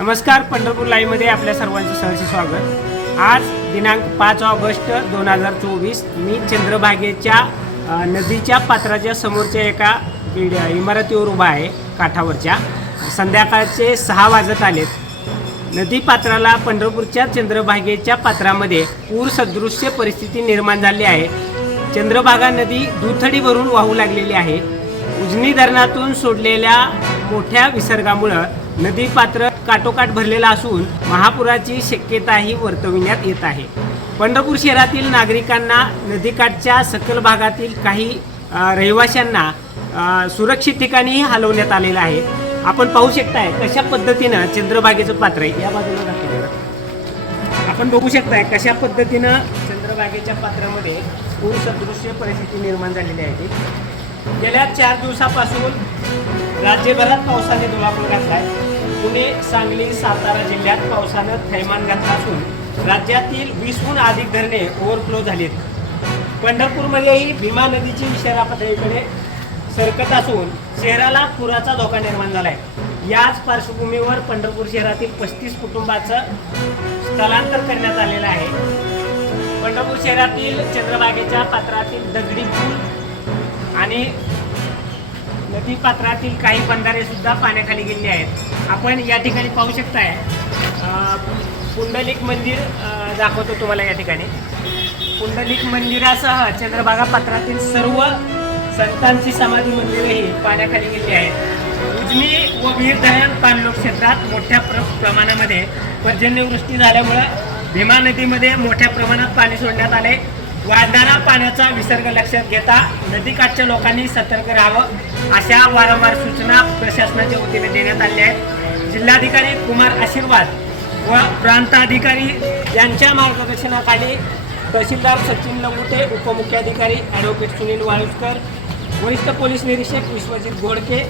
नमस्कार पंढरपूर लाईव्हमध्ये आपल्या सर्वांचं सहर्ष स्वागत. आज दिनांक पाच ऑगस्ट दोन हजार चोवीस मी चंद्रभागेच्या नदीच्या पात्राच्या समोरच्या एका इमारतीवर उभा आहे काठावरच्या. संध्याकाळचे सहा वाजत आलेत. नदी पात्राला पंढरपूरच्या चंद्रभागेच्या पात्रामध्ये पूर सदृश्य परिस्थिती निर्माण झाली आहे. चंद्रभागा नदी दुथडी भरून वाहू लागलेली आहे. उजनी धरणातून सोडलेल्या मोठ्या विसर्गामुळं नदी पात्र काटोकाट भरलेला असून महापुराची शक्यताही वर्तविण्यात येत आहे. पंढरपूर शहरातील नागरिकांना नदीकाठच्या सखल भागातील काही रहिवाशांना सुरक्षित ठिकाणीही हलवण्यात आलेलं आहे. आपण पाहू शकताय कशा पद्धतीनं चंद्रभागेचं पात्र आहे. या बाजूला दाखवलं आपण बघू शकताय कशा पद्धतीनं चंद्रभागेच्या पात्रामध्ये पूर सदृश्य परिस्थिती निर्माण झालेली आहे. गेल्या चार दिवसापासून राज्यभरात पावसाने घालत आहे पुणे सांगली सातारा जिल्ह्यात पावसानं थैमान घातला असून राज्यातील वीसहून अधिक धरणे ओव्हरफ्लो झालीत. पंढरपूरमध्येही भीमा नदीची इशारा पातळीकडे सरकत असून शहराला पुराचा धोका निर्माण झालाय. याच पार्श्वभूमीवर पंढरपूर शहरातील पस्तीस कुटुंबाचं स्थलांतर करण्यात आलेलं आहे. पंढरपूर शहरातील चंद्रबागेच्या पात्रातील दगडी पूल आणि नदी पात्रातील काही बंधारे सुद्धा पाण्याखाली गेलेले आहेत. आपण या ठिकाणी पाहू शकताय. पुंडलिक मंदिर दाखवतो तुम्हाला या ठिकाणी. पुंडलिक मंदिरासह चंद्रभागा पात्रातील सर्व संतांची समाधी मंदिरेही पाण्याखाली गेली आहेत. उजनी व वीर धरण पाणलोट क्षेत्रात मोठ्या प्र प्रमाणामध्ये पर्जन्यवृष्टी झाल्यामुळं भीमा नदीमध्ये मोठ्या प्रमाणात पाणी सोडण्यात आले. वाढणारा पाण्याचा विसर्ग लक्षात घेता नदीकाठच्या लोकांनी सतर्क राहावं अशा वारंवार सूचना प्रशासनाच्या वतीने देण्यात आल्या आहेत. जिल्हाधिकारी कुमार आशीर्वाद व प्रांताधिकारी यांच्या मार्गदर्शनाखाली तहसीलदार सचिन लंगुटे उपमुख्याधिकारी ॲडव्होकेट सुनील वाळुसकर वरिष्ठ पोलीस निरीक्षक विश्वजित घोडके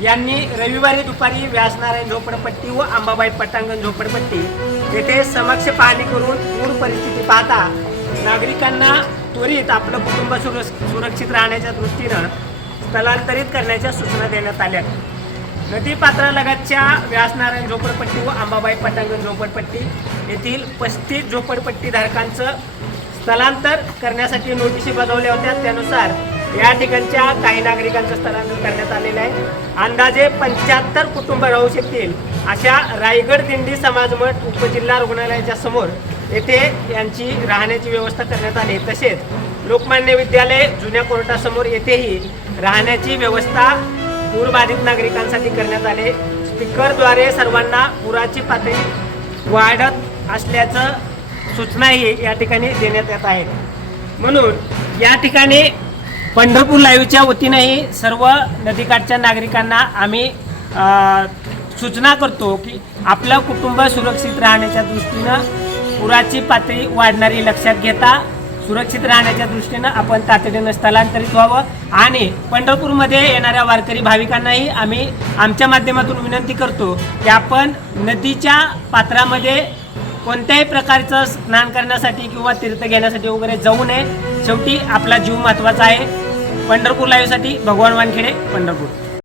यांनी रविवारी दुपारी व्यासनारायण झोपडपट्टी व अंबाबाई पटांगण झोपडपट्टी येथे समक्ष पाहणी करून पूर परिस्थिती पाहता नागरिकांना त्वरित आपलं कुटुंब सुर सुरक्षित राहण्याच्या दृष्टीनं स्थलांतरित करण्याच्या सूचना देण्यात आल्या. नदी पात्रालगतच्या व्यासनारायण झोपडपट्टी व अंबाबाई पटांगण झोपडपट्टी येथील पस्तीस झोपडपट्टीधारकांचं स्थलांतर करण्यासाठी नोटिशी बजावल्या होत्या. त्यानुसार या ठिकाणच्या काही नागरिकांचं स्थलांतर करण्यात आलेलं आहे. अंदाजे पंच्याहत्तर कुटुंब राहू शकतील अशा रायगड दिंडी समाजमठ उपजिल्हा रुग्णालयाच्या समोर येथे यांची राहण्याची व्यवस्था करण्यात आली. तसेच लोकमान्य विद्यालय जुन्या कोर्टासमोर येथेही राहण्याची व्यवस्था पूरबाधित नागरिकांसाठी करण्यात आले. स्पीकरद्वारे सर्वांना पुराची पातळी वाढत असल्याचं सूचनाही या ठिकाणी देण्यात येत आहेत म्हणून या ठिकाणी पंढरपूर लाईव्हच्या वतीनंही सर्व नदीकाठच्या नागरिकांना आम्ही सूचना करतो की आपलं कुटुंब सुरक्षित राहण्याच्या दृष्टीनं पुराची पातळी वाढणारी लक्षात घेता सुरक्षित राहण्याच्या दृष्टीनं आपण तातडीनं स्थलांतरित व्हावं. आणि पंढरपूरमध्ये येणाऱ्या वारकरी भाविकांनाही आम्ही आमच्या माध्यमातून विनंती करतो की आपण नदीच्या पात्रामध्ये कोणत्याही प्रकारचं स्नान करण्यासाठी किंवा तीर्थ घेण्यासाठी वगैरे जाऊ नये. शेवटी आपला जीव महत्त्वाचा आहे. पंढरपूर लाईव्हसाठी भगवान वानखेडे पंढरपूर.